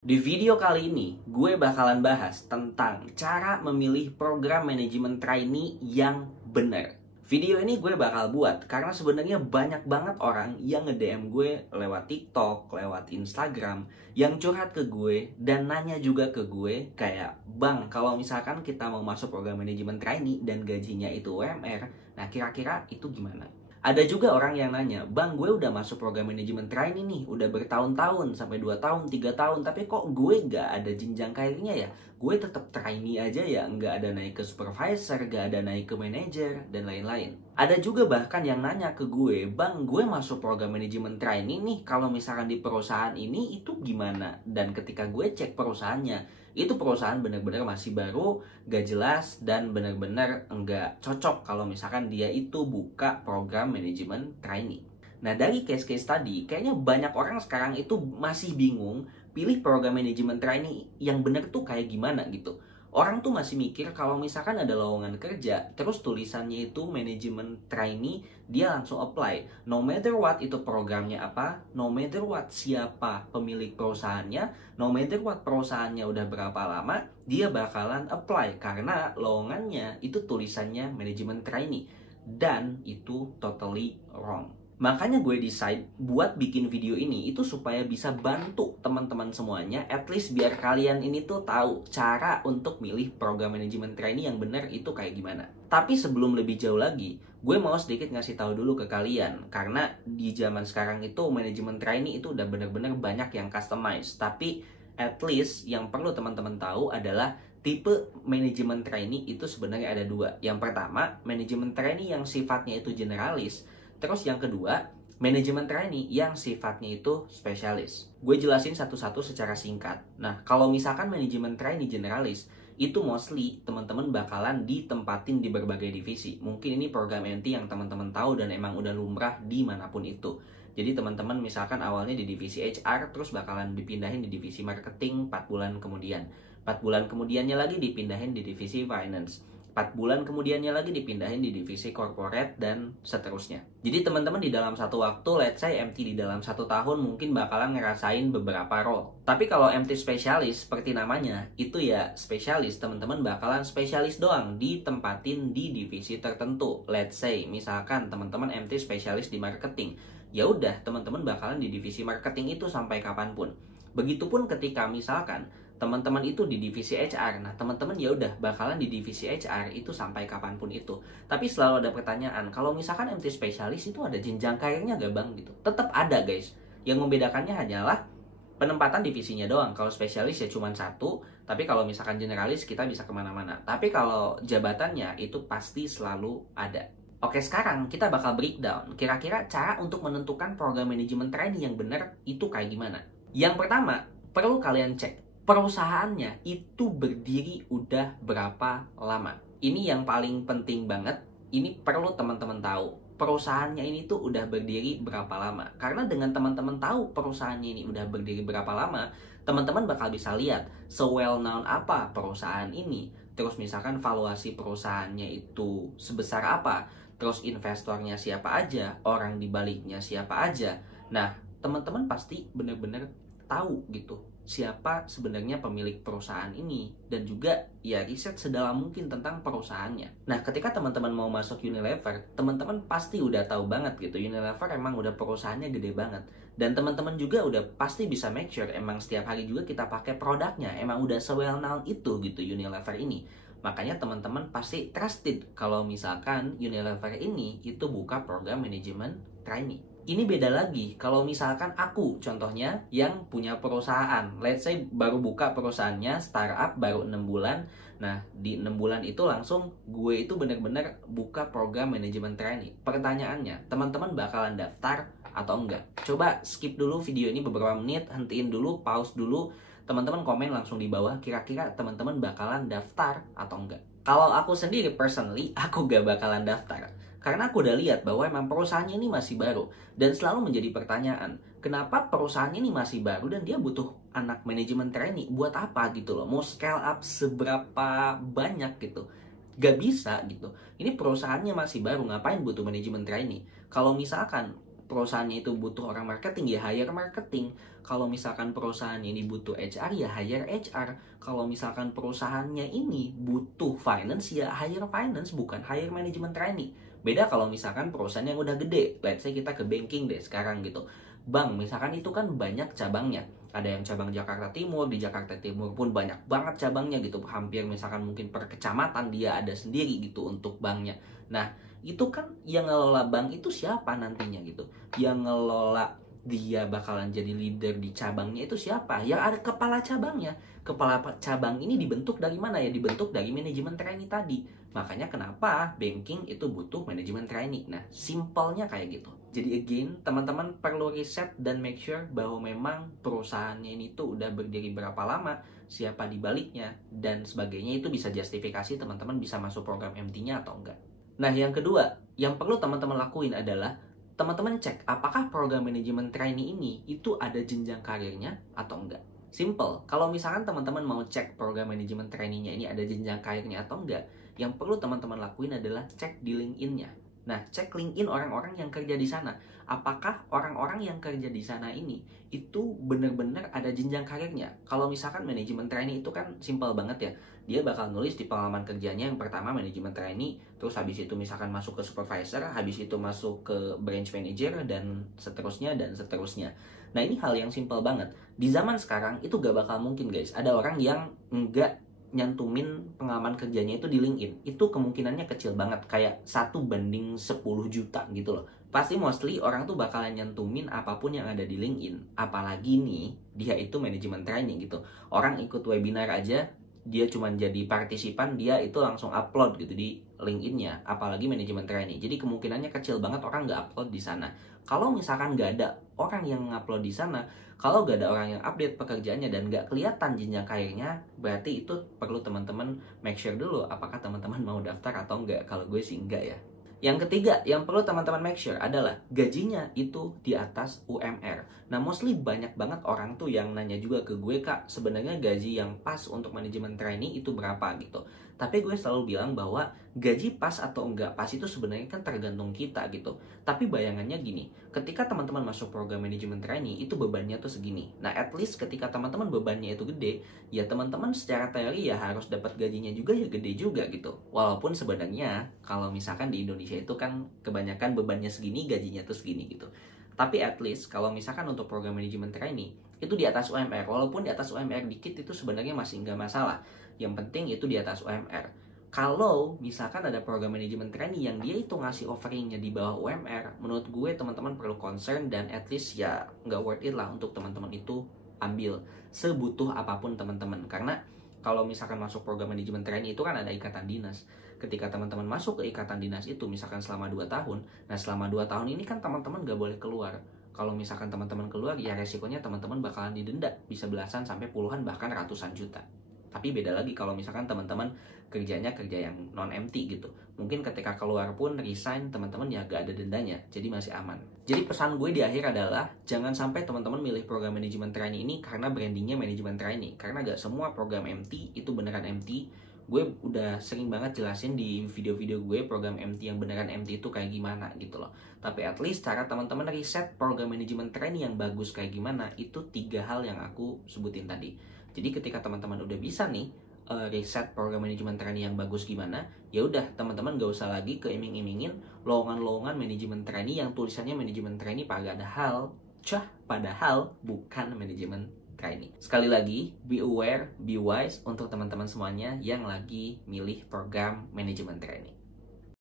Di video kali ini, gue bakalan bahas tentang cara memilih program manajemen trainee yang benar. Video ini gue bakal buat karena sebenarnya banyak banget orang yang nge-DM gue lewat TikTok, lewat Instagram, yang curhat ke gue dan nanya juga ke gue kayak, "Bang, kalau misalkan kita mau masuk program manajemen trainee dan gajinya itu UMR, nah kira-kira itu gimana?" Ada juga orang yang nanya, "Bang, gue udah masuk program manajemen trainee nih, udah bertahun-tahun, sampai 2 tahun, 3 tahun, tapi kok gue gak ada jenjang karirnya ya? Gue tetap trainee aja ya, nggak ada naik ke supervisor, gak ada naik ke manajer, dan lain-lain." Ada juga bahkan yang nanya ke gue, "Bang, gue masuk program manajemen trainee nih, kalau misalkan di perusahaan ini itu gimana?" Dan ketika gue cek perusahaannya, itu perusahaan benar-benar masih baru, gak jelas, dan benar-benar enggak cocok kalau misalkan dia itu buka program manajemen trainee. Nah, dari case-case tadi, kayaknya banyak orang sekarang itu masih bingung pilih program manajemen trainee yang benar tuh kayak gimana gitu. Orang tuh masih mikir kalau misalkan ada lowongan kerja, terus tulisannya itu manajemen trainee, dia langsung apply. No matter what itu programnya apa, no matter what siapa pemilik perusahaannya, no matter what perusahaannya udah berapa lama, dia bakalan apply karena lowongannya itu tulisannya manajemen trainee. Dan itu totally wrong. Makanya gue decide buat bikin video ini itu supaya bisa bantu teman-teman semuanya, at least biar kalian ini tuh tahu cara untuk milih program manajemen trainee yang benar itu kayak gimana. Tapi sebelum lebih jauh lagi, gue mau sedikit ngasih tahu dulu ke kalian, karena di zaman sekarang itu manajemen trainee itu udah benar-benar banyak yang customize. Tapi at least yang perlu teman-teman tahu adalah tipe manajemen trainee itu sebenarnya ada dua. Yang pertama, manajemen trainee yang sifatnya itu generalis. Terus yang kedua, manajemen trainee yang sifatnya itu spesialis. Gue jelasin satu-satu secara singkat. Nah, kalau misalkan manajemen trainee generalis, itu mostly teman-teman bakalan ditempatin di berbagai divisi. Mungkin ini program MT yang teman-teman tahu dan emang udah lumrah dimanapun itu. Jadi teman-teman misalkan awalnya di divisi HR, terus bakalan dipindahin di divisi marketing 4 bulan kemudian. 4 bulan kemudiannya lagi dipindahin di divisi finance. 4 bulan kemudiannya lagi dipindahin di divisi corporate dan seterusnya. Jadi teman-teman di dalam satu waktu, let's say MT di dalam 1 tahun mungkin bakalan ngerasain beberapa role. Tapi kalau MT spesialis seperti namanya, itu ya spesialis, teman-teman bakalan spesialis doang ditempatin di divisi tertentu. Let's say misalkan teman-teman MT spesialis di marketing, ya udah teman-teman bakalan di divisi marketing itu sampai kapanpun. Begitupun ketika misalkan teman-teman itu di divisi HR, nah teman-teman ya udah bakalan di divisi HR itu sampai kapanpun itu. Tapi selalu ada pertanyaan, kalau misalkan MT spesialis itu ada jenjang karirnya gak bang gitu? Tetap ada guys. Yang membedakannya hanyalah penempatan divisinya doang. Kalau spesialis ya cuma satu, tapi kalau misalkan generalis kita bisa kemana-mana. Tapi kalau jabatannya itu pasti selalu ada. Oke, sekarang kita bakal breakdown kira-kira cara untuk menentukan program manajemen trainee yang benar itu kayak gimana. Yang pertama, perlu kalian cek perusahaannya itu berdiri udah berapa lama. Ini yang paling penting banget. Ini perlu teman-teman tahu. Perusahaannya ini tuh udah berdiri berapa lama. Karena dengan teman-teman tahu perusahaannya ini udah berdiri berapa lama, teman-teman bakal bisa lihat se-well known apa perusahaan ini. Terus misalkan valuasi perusahaannya itu sebesar apa. Terus investornya siapa aja, orang di baliknya siapa aja. Nah, teman-teman pasti bener-bener tahu gitu siapa sebenarnya pemilik perusahaan ini, dan juga ya riset sedalam mungkin tentang perusahaannya. Nah, ketika teman-teman mau masuk Unilever, teman-teman pasti udah tahu banget gitu Unilever emang udah perusahaannya gede banget, dan teman-teman juga udah pasti bisa make sure emang setiap hari juga kita pakai produknya, emang udah se-well known itu gitu Unilever ini. Makanya teman-teman pasti trusted kalau misalkan Unilever ini itu buka program manajemen trainee. Ini beda lagi kalau misalkan aku contohnya yang punya perusahaan, let's say baru buka perusahaannya, startup baru 6 bulan. Nah, di 6 bulan itu langsung gue itu benar-benar buka program manajemen trainee. Pertanyaannya, teman-teman bakalan daftar atau enggak? Coba skip dulu video ini beberapa menit, hentiin dulu, pause dulu. Teman-teman komen langsung di bawah, kira-kira teman-teman bakalan daftar atau enggak. Kalau aku sendiri personally, aku gak bakalan daftar. Karena aku udah lihat bahwa emang perusahaannya ini masih baru. Dan selalu menjadi pertanyaan, kenapa perusahaannya ini masih baru dan dia butuh anak manajemen trainee? Buat apa gitu loh? Mau scale up seberapa banyak gitu? Gak bisa gitu. Ini perusahaannya masih baru, ngapain butuh manajemen trainee? Kalau misalkan perusahaannya itu butuh orang marketing, ya hire marketing. Kalau misalkan perusahaannya ini butuh HR, ya hire HR. Kalau misalkan perusahaannya ini butuh finance, ya hire finance, bukan hire manajemen trainee. Beda kalau misalkan perusahaan yang udah gede. Let's say kita ke banking deh sekarang gitu. Bank misalkan itu kan banyak cabangnya. Ada yang cabang Jakarta Timur, di Jakarta Timur pun banyak banget cabangnya gitu. Hampir misalkan mungkin per kecamatan dia ada sendiri gitu untuk banknya. Nah, itu kan yang ngelola bank itu siapa nantinya gitu. Yang ngelola dia bakalan jadi leader di cabangnya itu siapa? Yang ada kepala cabangnya. Kepala cabang ini dibentuk dari mana ya? Dibentuk dari manajemen trainee tadi. Makanya kenapa banking itu butuh manajemen trainee. Nah, simpelnya kayak gitu. Jadi again, teman-teman perlu riset dan make sure bahwa memang perusahaannya ini tuh udah berdiri berapa lama, siapa di baliknya, dan sebagainya. Itu bisa justifikasi teman-teman bisa masuk program MT-nya atau enggak. Nah, yang kedua, yang perlu teman-teman lakuin adalah teman-teman cek apakah program manajemen trainee ini itu ada jenjang karirnya atau enggak. Simple, kalau misalkan teman-teman mau cek program manajemen trainee-nya ini ada jenjang karirnya atau enggak, yang perlu teman-teman lakuin adalah cek di LinkedIn-nya. Nah, cek LinkedIn orang-orang yang kerja di sana. Apakah orang-orang yang kerja di sana ini itu benar-benar ada jenjang karirnya? Kalau misalkan manajemen trainee itu kan simple banget ya. Dia bakal nulis di pengalaman kerjanya yang pertama manajemen trainee, terus habis itu misalkan masuk ke supervisor, habis itu masuk ke branch manager, dan seterusnya dan seterusnya. Nah, ini hal yang simple banget. Di zaman sekarang itu gak bakal mungkin guys. Ada orang yang nggak nyantumin pengalaman kerjanya itu di LinkedIn. Itu kemungkinannya kecil banget, kayak 1/10 juta gitu loh. Pasti mostly orang tuh bakalan nyantumin apapun yang ada di LinkedIn. Apalagi nih, dia itu manajemen training gitu. Orang ikut webinar aja, dia cuma jadi partisipan, dia itu langsung upload gitu di LinkedIn-nya. Apalagi manajemen training. Jadi kemungkinannya kecil banget orang nggak upload di sana. Kalau misalkan nggak ada orang yang ngupload di sana, kalau nggak ada orang yang update pekerjaannya dan nggak kelihatan jenjang karirnya, berarti itu perlu teman-teman make sure dulu apakah teman-teman mau daftar atau enggak. Kalau gue sih enggak ya. Yang ketiga, yang perlu teman-teman make sure adalah gajinya itu di atas UMR. Nah, mostly banyak banget orang tuh yang nanya juga ke gue, Kak, sebenarnya gaji yang pas untuk manajemen trainee itu berapa gitu. Tapi gue selalu bilang bahwa gaji pas atau enggak pas itu sebenarnya kan tergantung kita gitu. Tapi bayangannya gini, ketika teman-teman masuk program manajemen trainee itu bebannya tuh segini. Nah, at least ketika teman-teman bebannya itu gede, ya teman-teman secara teori ya harus dapat gajinya juga ya gede juga gitu. Walaupun sebenarnya kalau misalkan di Indonesia itu kan kebanyakan bebannya segini, gajinya tuh segini gitu. Tapi at least kalau misalkan untuk program manajemen trainee itu di atas UMR, walaupun di atas UMR dikit itu sebenarnya masih nggak masalah. Yang penting itu di atas UMR. Kalau misalkan ada program manajemen trainee yang dia itu ngasih offeringnya di bawah UMR, menurut gue teman-teman perlu concern dan at least ya nggak worth it lah untuk teman-teman itu ambil sebutuh apapun teman-teman. Karena kalau misalkan masuk program manajemen trainee itu kan ada ikatan dinas. Ketika teman-teman masuk ke ikatan dinas itu misalkan selama 2 tahun, nah selama 2 tahun ini kan teman-teman nggak boleh keluar. Kalau misalkan teman-teman keluar, ya resikonya teman-teman bakalan didenda, bisa belasan sampai puluhan bahkan ratusan juta. Tapi beda lagi kalau misalkan teman-teman kerjanya kerja yang non-MT gitu. Mungkin ketika keluar pun resign, teman-teman ya gak ada dendanya, jadi masih aman. Jadi pesan gue di akhir adalah jangan sampai teman-teman milih program manajemen trainee ini karena brandingnya manajemen trainee. Karena gak semua program MT itu beneran MT. Gue udah sering banget jelasin di video-video gue program MT yang beneran MT itu kayak gimana gitu loh. Tapi at least cara teman-teman riset program manajemen trainee yang bagus kayak gimana, itu 3 hal yang aku sebutin tadi. Jadi ketika teman-teman udah bisa nih riset program manajemen trainee yang bagus gimana, ya udah teman-teman gak usah lagi keiming-imingin lowongan-lowongan manajemen trainee yang tulisannya manajemen trainee padahal bukan manajemen trainee. Sekali lagi, be aware, be wise untuk teman-teman semuanya yang lagi milih program manajemen trainee.